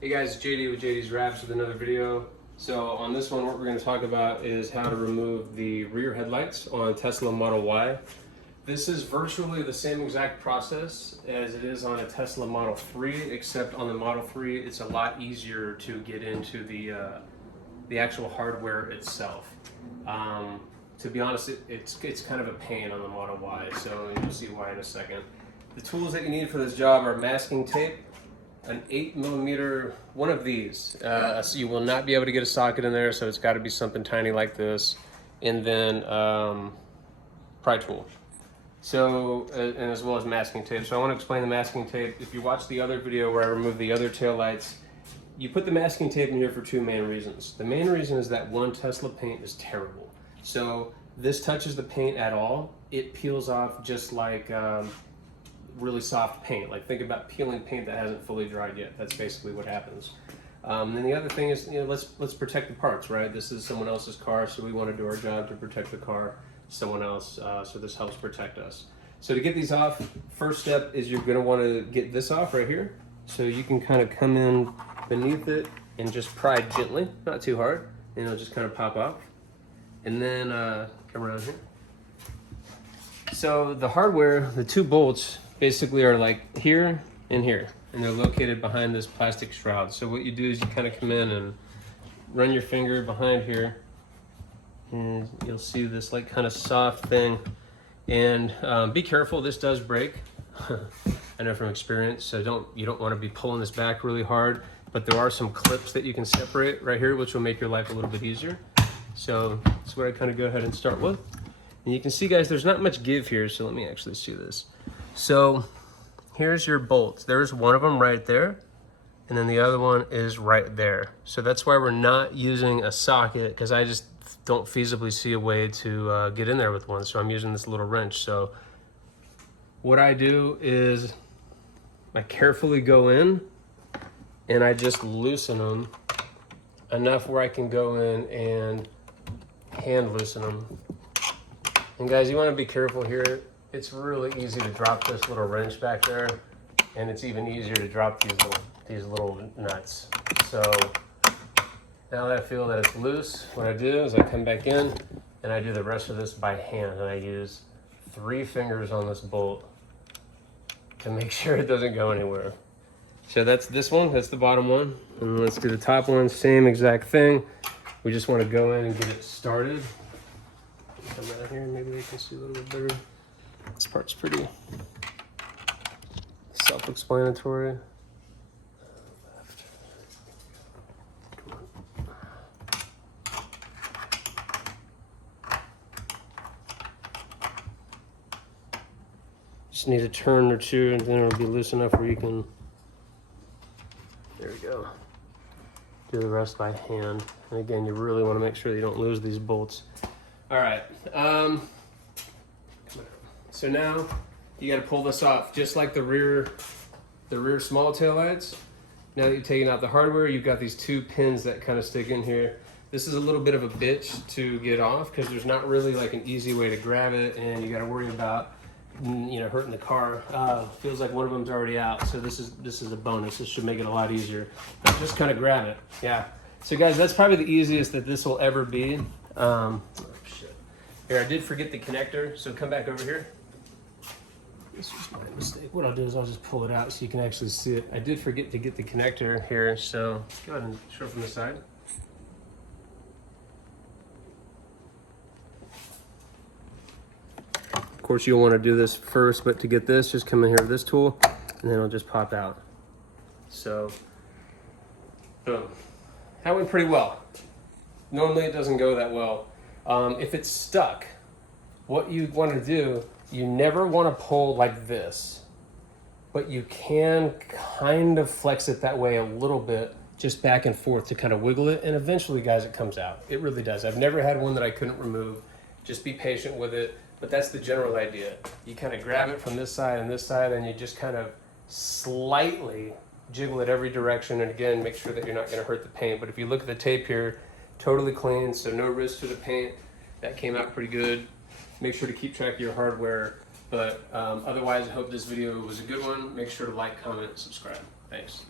Hey guys, it's JD with JD's Wraps with another video. So on this one, what we're going to talk about is how to remove the rear headlights on Tesla Model Y. This is virtually the same exact process as it is on a Tesla Model 3, except on the Model 3, it's a lot easier to get into the actual hardware itself. To be honest, it's kind of a pain on the Model Y, so you'll see why in a second. The tools that you need for this job are masking tape, an 8mm, one of these. So you will not be able to get a socket in there, so it's got to be something tiny like this, and then pry tool. So, and as well as masking tape. So I want to explain the masking tape. If you watch the other video where I removed the other tail lights, you put the masking tape in here for two main reasons. The main reason is that one, Tesla paint is terrible. So this touches the paint at all, it peels off just like really soft paint. Like think about peeling paint that hasn't fully dried yet. That's basically what happens. And the other thing is, let's protect the parts, right? This is someone else's car, so we want to do our job to protect the car, someone else, so this helps protect us. So to get these off, first step is you're going to want to get this off right here. So you can kind of come in beneath it and just pry gently, not too hard, and it'll just kind of pop off. And then come around here. So the hardware, the two bolts basically are like here and here, and they're located behind this plastic shroud. So what you do is you kind of come in and run your finger behind here, and you'll see this like kind of soft thing. And be careful, this does break. I know from experience, so you don't want to be pulling this back really hard, but there are some clips that you can separate right here, which will make your life a little bit easier. So that's what I kind of go ahead and start with. And you can see, guys, there's not much give here, so let me actually see this. So here's your bolts. There's one of them right there, and then the other one is right there. So that's why we're not using a socket, because I just don't feasibly see a way to get in there with one, so I'm using this little wrench. So what I do is I carefully go in, and I just loosen them enough where I can go in and hand loosen them. And guys, you want to be careful here. It's really easy to drop this little wrench back there, and it's even easier to drop these little nuts. So now that I feel that it's loose, what I do is I come back in and I do the rest of this by hand, and I use 3 fingers on this bolt to make sure it doesn't go anywhere. So that's this one, that's the bottom one. And let's do the top one, same exact thing. We just want to go in and get it started. Come out here, maybe we can see a little bit better. This part's pretty self-explanatory. Just need a turn or two, and then it'll be loose enough where you can, there we go, do the rest by hand. And again, you really want to make sure that you don't lose these bolts. All right, so now you got to pull this off, just like the rear small tail lights. Now that you've taken out the hardware, you've got these 2 pins that kind of stick in here. This is a little bit of a bitch to get off, because there's not really like an easy way to grab it, and you got to worry about hurting the car. Feels like one of them's already out, so this is a bonus. This should make it a lot easier. But just kind of grab it. Yeah. So guys, that's probably the easiest that this will ever be. Oh, shit. Here, I did forget the connector, so come back over here. This was my mistake. What I'll do is I'll just pull it out so you can actually see it. I did forget to get the connector here, so go ahead and show it from the side. Of course, you'll want to do this first, but to get this, just come in here with this tool, and then it'll just pop out. So, boom. That went pretty well. Normally it doesn't go that well. If it's stuck, what you want to do, you never want to pull like this, but you can kind of flex it that way a little bit, just back and forth to kind of wiggle it, and eventually, guys, it comes out. It really does. I've never had one that I couldn't remove. Just be patient with it. But that's the general idea. You kind of grab it from this side and this side, and you just kind of slightly jiggle it every direction. And again, make sure that you're not going to hurt the paint. But if you look at the tape here, totally clean, so no risk to the paint. That came out pretty good. Make sure to keep track of your hardware. But otherwise, I hope this video was a good one. Make sure to like, comment, and subscribe. Thanks.